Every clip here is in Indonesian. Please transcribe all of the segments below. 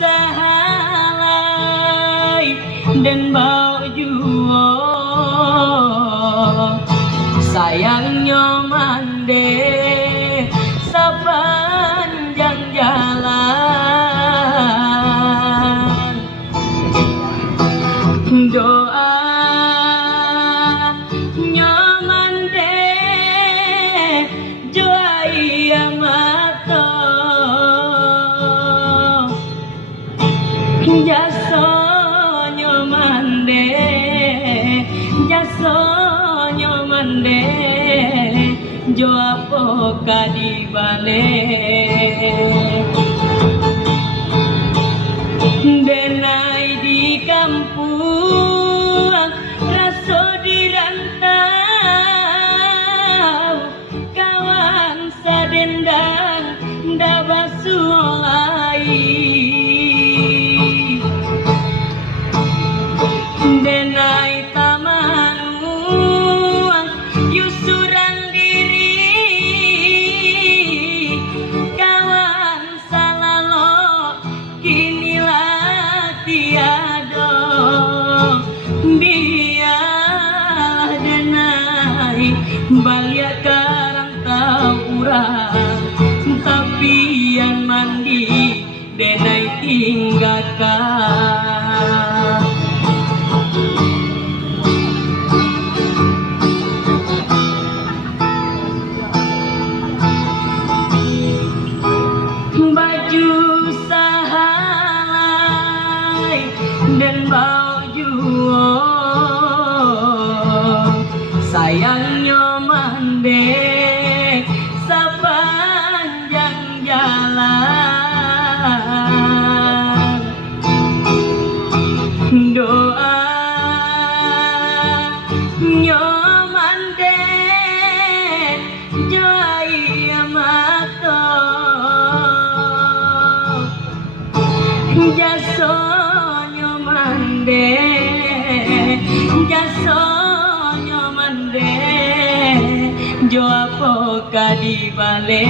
sahalai dan bau juo sayangnya mande sepanjang jalan doa nyomande joai amato jaso nyomande jo apo kadibale denai di kampung raso dirantau kawan sadendang dabasulai denai tamanu yusuran diri kawan salalo kinilah tiado biar denai balik karang tawuran tapi yang mandi denai tinggalkan baju sahalai dan bau juo sayangnya mandek sepanjang jalan doa nyomande joai amato jaso nyomande jo apo kadibale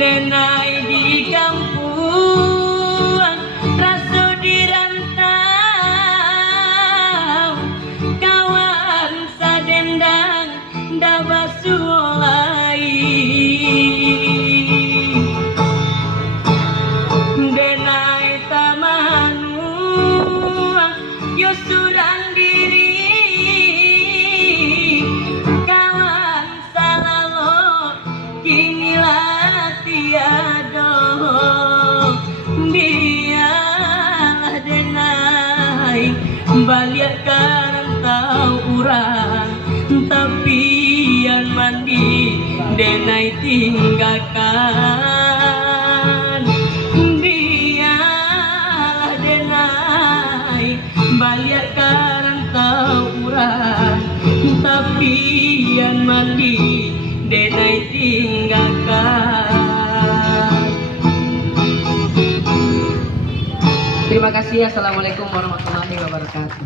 denai di kampung raso dirantau kawan sadendang dabasulai denai tamanu yusuran diri kawan salalo kinilah tiado biarlah denai balik karang tawuran tapi yang mandi denai tinggalkan biarlah denai balik karang tawuran tapi yang mandi denai tinggalkan. Terima kasih. Assalamualaikum warahmatullahi wabarakatuh.